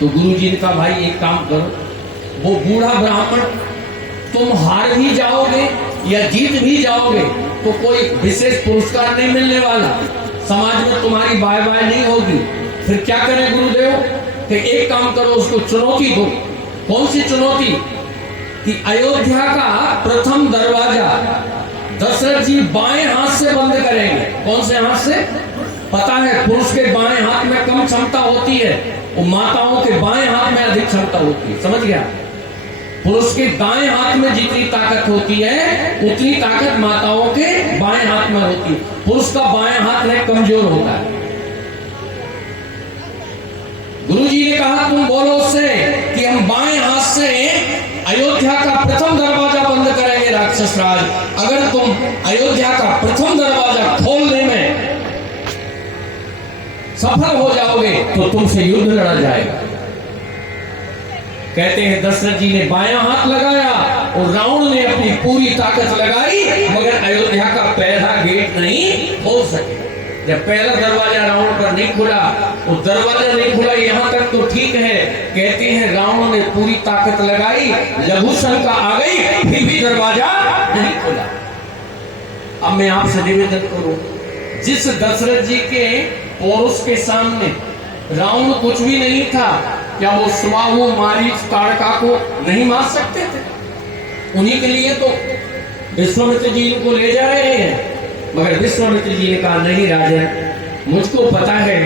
तो गुरुजी ने कहा भाई एक काम करो, वो बूढ़ा ब्राह्मण, तुम हार भी जाओगे या जीत भी जाओगे तो कोई विशेष पुरस्कार नहीं मिलने वाला, समाज में तुम्हारी बाय बाय नहीं होगी। फिर क्या करें गुरुदेव? कि एक काम करो, उसको चुनौती दो। कौन सी चुनौती? कि अयोध्या का प्रथम दरवाजा दशरथ जी बाएं हाथ से बंद करेंगे। कौन से हाथ से? पता है पुरुष के बाएं हाथ में कम क्षमता होती है, वो माताओं के बाएं हाथ में अधिक क्षमता होती है। समझ गया? पुरुष के दाएं हाथ में जितनी ताकत होती है उतनी ताकत माताओं के बाएं हाथ में होती है। पुरुष का बाएं हाथ में कमजोर होता है। गुरुजी ने कहा तुम बोलो उससे कि हम बाएं हाथ से अयोध्या का प्रथम दरवाजा बंद करेंगे राक्षस राज। अगर तुम अयोध्या का प्रथम दरवाजा खोलने में सफल हो जाओगे तो तुमसे युद्ध लड़ा जाएगा। कहते हैं दशरथ जी ने बायां हाथ लगाया और रावण ने अपनी पूरी ताकत लगाई, मगर अयोध्या का पहला गेट नहीं खोल सके। जब पहला दरवाजा रावण पर नहीं खुला, वो दरवाजा नहीं खुला, यहां तक तो ठीक है। कहते हैं रावण ने पूरी ताकत लगाई, लघु शंका आ गई, फिर भी दरवाजा नहीं खुला। अब मैं आपसे निवेदन करूं, जिस दशरथ जी के पौरुष के सामने रावण कुछ भी नहीं था, क्या वो सुबाहु मारीच ताड़का को नहीं मार सकते थे? उन्हीं के लिए तो विश्वामित्र जी इनको ले जा रहे हैं। मगर विश्वामित्र जी ने कहा नहीं राजन, मुझको पता है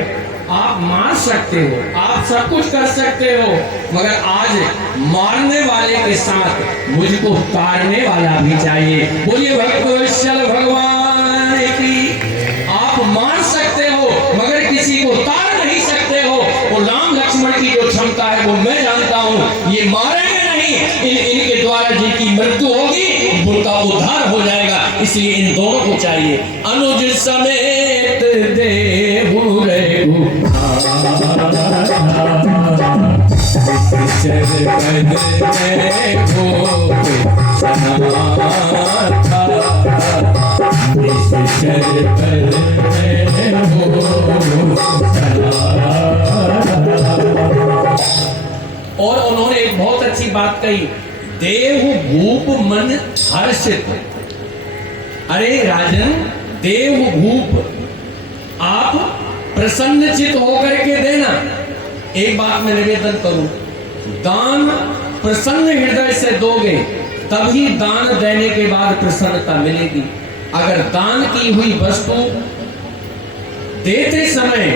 आप मार सकते हो, आप सब कुछ कर सकते हो, मगर आज मारने वाले के साथ मुझको तारने वाला भी चाहिए। बोलिए भक्तवत्सल भगवान की। आप मार सकते हो मगर किसी को तार नहीं सकते हो। और राम लक्ष्मण की जो क्षमता है वो मैं जानता हूं, ये मारेंगे नहीं, इनके द्वारा जिनकी मृत्यु होगी उनका उद्धार हो जाएगा। इसलिए इन दोनों को चाहिए। अनुज समेत देहु रेहु और उन्होंने एक बहुत अच्छी बात कही, देहु भूप मन हर्षित। अरे राजन, देव भूप आप प्रसन्नचित होकर के देना। एक बात मैं निवेदन करूं, दान प्रसन्न हृदय से दोगे तभी दान देने के बाद प्रसन्नता मिलेगी। अगर दान की हुई वस्तु देते समय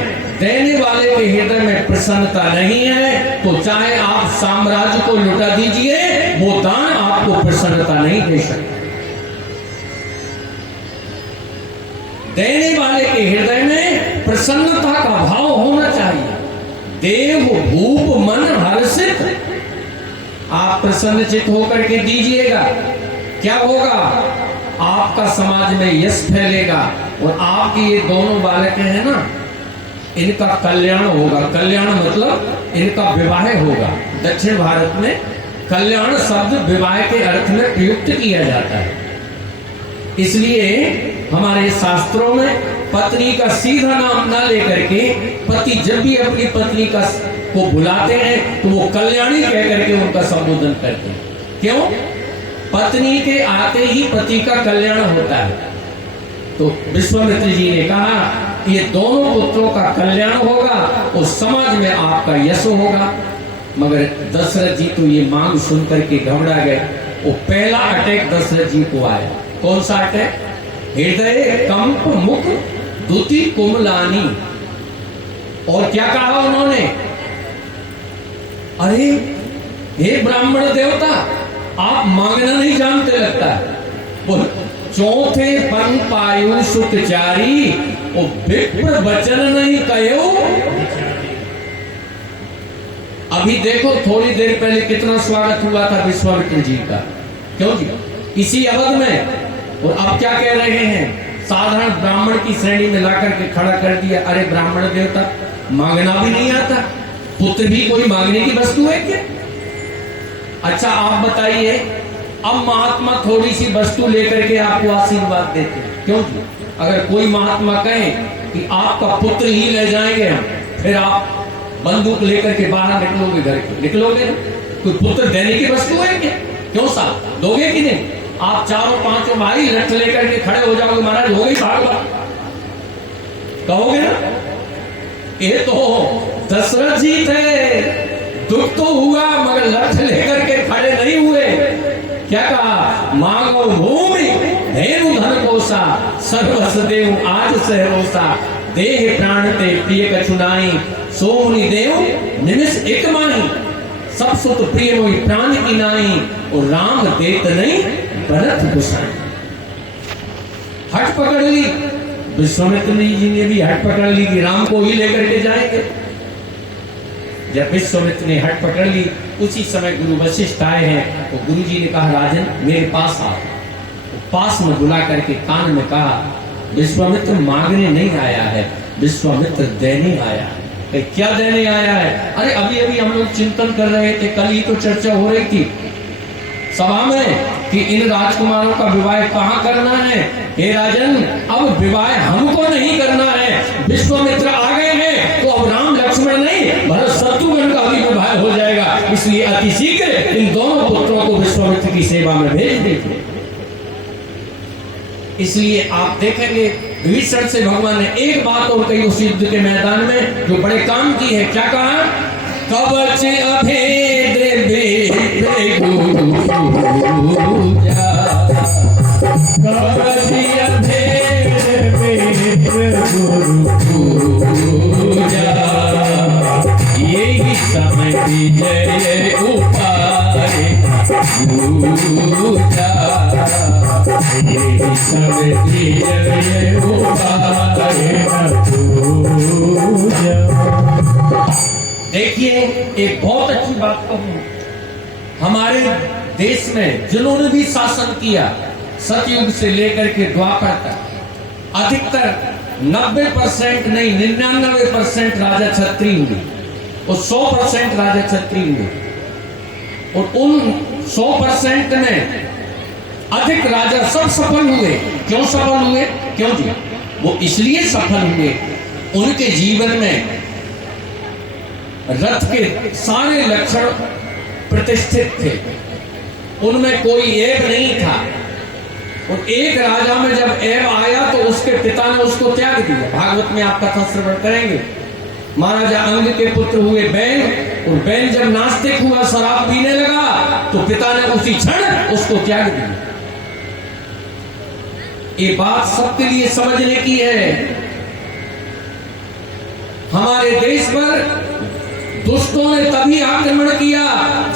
देने वाले के हृदय में प्रसन्नता नहीं है तो चाहे आप साम्राज्य को लुटा दीजिए, वो दान आपको प्रसन्नता नहीं दे सकता। देने वाले के हृदय में प्रसन्नता का भाव होना चाहिए। देव भूप मन हर्षित। आप प्रसन्नचित होकर के दीजिएगा, क्या होगा? आपका समाज में यश फैलेगा और आपके ये दोनों बालक हैं ना, इनका कल्याण होगा। कल्याण मतलब इनका विवाह होगा। दक्षिण भारत में कल्याण शब्द विवाह के अर्थ में प्रयुक्त किया जाता है। इसलिए हमारे शास्त्रों में पत्नी का सीधा नाम ना लेकर के पति जब भी अपनी पत्नी का को बुलाते हैं तो वो कल्याणी कह करके उनका संबोधन करते हैं। क्यों? पत्नी के आते ही पति का कल्याण होता है। तो विश्वामित्र जी ने कहा ये दोनों पुत्रों का कल्याण होगा और समाज में आपका यश होगा। मगर दशरथ जी तो ये मांग सुन करके घबरा गए। वो पहला अटैक दशरथ जी को आया। कौन सा अटैक? हृदय कंप मुख दुति कुमलानी। और क्या कहा उन्होंने? अरे हे ब्राह्मण देवता, आप मांगना नहीं जानते लगता है। बोल, चौथे पन पायु सुखचारी, ओ विप्र वचन नहीं कहो। अभी देखो थोड़ी देर पहले कितना स्वागत हुआ था विश्वामित्र जी का, क्यों जी? इसी अवध में। और अब क्या कह रहे हैं? साधारण ब्राह्मण की श्रेणी में लाकर के खड़ा कर दिया। अरे ब्राह्मण देवता, मांगना भी नहीं आता, पुत्र भी कोई मांगने की वस्तु है क्या? अच्छा आप बताइए, अब महात्मा थोड़ी सी वस्तु लेकर के आपको आशीर्वाद देते हैं, क्यों जी? अगर कोई महात्मा कहे कि आपका पुत्र ही ले जाएंगे हम, फिर आप बंदूक लेकर के बाहर निकलोगे घर के, निकलोगे ना? कोई पुत्र देने की वस्तु है क्या? क्यों साहब, दोगे कि नहीं? आप चारों पांचों भाई लठ लेकर के खड़े हो जाओगे, महाराज हो गई भागवत, कहोगे ना? ये तो दशरथ जी थे, दुख तो हुआ मगर लठ लेकर के खड़े नहीं हुए। क्या कहा? मांगो भूमि धेनु धन कोसा, सर्वस देव आज सहरोसा, देह प्राण ते प्रिय कछुनाई, सोमुनि देव निमिष एक माही, सब सुत प्रिय मोहि प्राण की नाई, और राम देत नहीं भरत गुसाई। हट पकड़ ली विश्वामित्र जी ने भी, हट पकड़ ली कि राम को ही लेकर के जाएंगे। जब विश्वामित्र ने हट पकड़ ली, उसी समय गुरु वशिष्ठ आए हैं, तो गुरु जी ने कहा राजन मेरे पास आओ। तो पास में बुला करके कान में कहा विश्वामित्र मांगने नहीं आया है, विश्वामित्र देने आया है। क्या देने आया है? अरे अभी अभी हम लोग चिंतन कर रहे थे, कल ही तो चर्चा हो रही थी सभा में कि इन राजकुमारों का विवाह कहाँ करना है। हे राजन, अब विवाह हमको नहीं करना है, विश्वामित्र आ गए हैं तो अब राम लक्ष्मण नहीं भरत शत्रुघ्न का भी विवाह हो जाएगा, इसलिए अति शीघ्र इन दोनों पुत्रों को विश्वामित्र की सेवा में भेज दीजिए। इसलिए आप देखेंगे विभीषण से भगवान ने एक बात और कही उस युद्ध के मैदान में जो बड़े काम की है। क्या कहा? कवच अभेद पूजा, कवच अभेद पूजा, यही समय विजय उपाय पूजा, यही समय विजय उपाय पूजा। देखिए एक बहुत अच्छी बात कहूं, हमारे देश में जिन्होंने भी शासन किया सतयुग से लेकर के द्वापर तक, अधिकतर 90% नहीं 99% राजा क्षत्रिय हुए और 100% राजा क्षत्रिय हुए। और उन 100% में अधिक राजा सब सफल हुए। क्यों सफल हुए? क्यों जी? वो इसलिए सफल हुए, उनके जीवन में रथ के सारे लक्षण प्रतिष्ठित थे, उनमें कोई ऐब नहीं था। और एक राजा में जब ऐब आया तो उसके पिता ने उसको त्याग दिया। भागवत में आप कथा श्रवण करेंगे, महाराजा अंग के पुत्र हुए बैन, और बैन जब नास्तिक हुआ, शराब पीने लगा, तो पिता ने उसी क्षण उसको त्याग दिया। ये बात सबके लिए समझने की है। हमारे देश पर दुष्टों ने तभी आक्रमण किया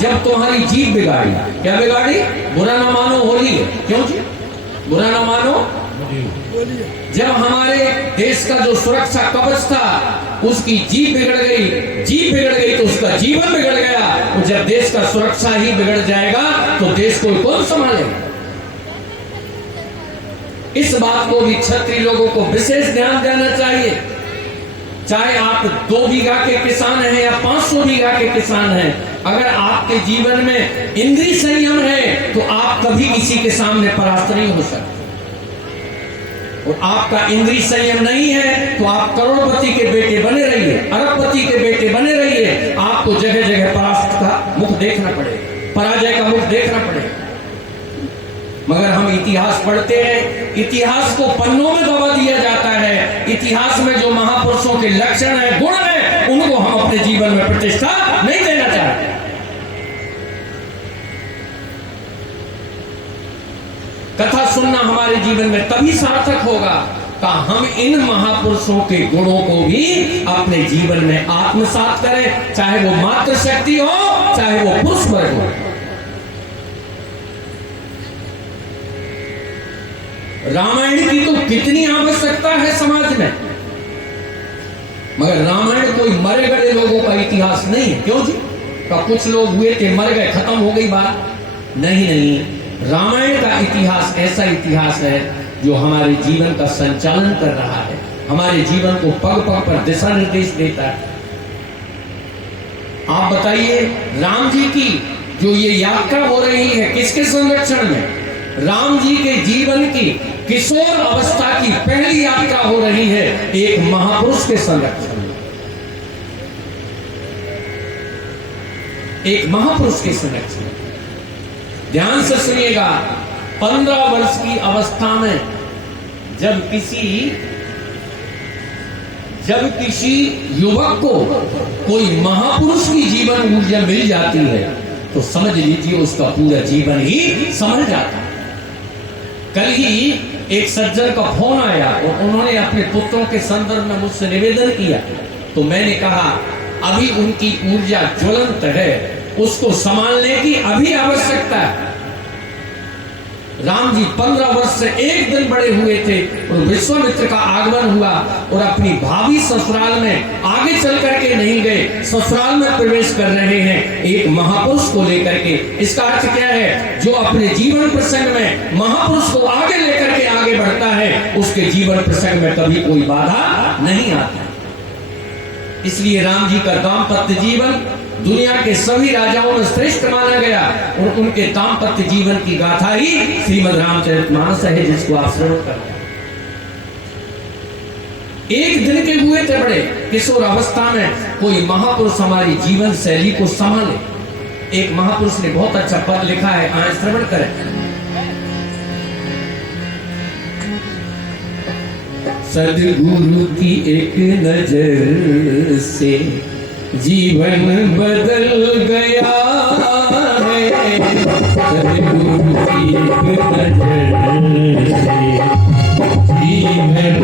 जब तुम्हारी जीभ बिगाड़ी। क्या बिगाड़ी? बुरा ना मानो होली है। क्यों जी? बुरा ना मानो। जब हमारे देश का जो सुरक्षा कवच था उसकी जीभ बिगड़ गई, जीभ बिगड़ गई तो उसका जीवन बिगड़ गया। और जब देश का सुरक्षा ही बिगड़ जाएगा तो देश को कौन संभालेगा? इस बात को भी क्षत्रिय लोगों को विशेष ध्यान देना चाहिए। चाहे आप 2 बीघा के किसान हैं या 500 बीघा के किसान हैं, अगर आपके जीवन में इंद्रिय संयम है तो आप कभी किसी के सामने परास्त नहीं हो सकते। और आपका इंद्रिय संयम नहीं है तो आप करोड़पति के बेटे बने रहिए, अरबपति के बेटे बने रहिए, आपको जगह जगह परास्त का मुख देखना पड़ेगा, पराजय का मुख देखना पड़ेगा। मगर हम इतिहास पढ़ते हैं, इतिहास को पन्नों में दबा दिया जाता है। इतिहास में जो महापुरुषों के लक्षण है, गुण है, उनको हम अपने जीवन में प्रतिष्ठा नहीं देना चाहते। कथा सुनना हमारे जीवन में तभी सार्थक होगा का हम इन महापुरुषों के गुणों को भी अपने जीवन में आत्मसात करें, चाहे वो मातृशक्ति हो, चाहे वो पुरुष वर्ग हो। रामायण की तो कितनी आवश्यकता है समाज में, मगर रामायण कोई मरे गए लोगों का इतिहास नहीं है। क्यों जी? का कुछ लोग हुए थे, मर गए, खत्म हो गई बात। नहीं, रामायण का इतिहास ऐसा इतिहास है जो हमारे जीवन का संचालन कर रहा है, हमारे जीवन को पग पग पर दिशा निर्देश देता है। आप बताइए, राम जी की जो ये यात्रा हो रही है किसके संरक्षण में? राम जी के जीवन की किशोर अवस्था की पहली यात्रा हो रही है एक महापुरुष के संरक्षण में। एक महापुरुष के संरक्षण। ध्यान से सुनिएगा, 15 वर्ष की अवस्था में जब किसी युवक को कोई महापुरुष की जीवन ऊर्जा मिल जाती है तो समझ लीजिए उसका पूरा जीवन ही समझ जाता है। कल ही एक सज्जन का फोन आया और उन्होंने अपने पुत्रों के संदर्भ में मुझसे निवेदन किया, तो मैंने कहा अभी उनकी ऊर्जा ज्वलंत है, उसको संभालने की अभी आवश्यकता है। राम जी 15 वर्ष से एक दिन बड़े हुए थे और विश्वामित्र का आगमन हुआ और अपनी भाभी ससुराल में आगे चल करके नहीं गए, ससुराल में प्रवेश कर रहे हैं एक महापुरुष को लेकर के। इसका अर्थ क्या है? जो अपने जीवन प्रसंग में महापुरुष को आगे लेकर के आगे बढ़ता है उसके जीवन प्रसंग में कभी कोई बाधा नहीं आता। इसलिए राम जी का दाम्पत्य जीवन दुनिया के सभी राजाओं में श्रेष्ठ माना गया और उनके दाम्पत्य जीवन की गाथा ही श्रीमद् रामचरितमानस है, जिसको आप श्रवण करते हैं। एक दिन के हुए थे बड़े, किशोर अवस्था में कोई महापुरुष हमारी जीवन शैली को संभाले। एक महापुरुष ने बहुत अच्छा पद लिखा है, आए श्रवण करें। सदगुरु की एक नजर से जीवन बदल गया है, सदगुरु की एक नजर से जीवन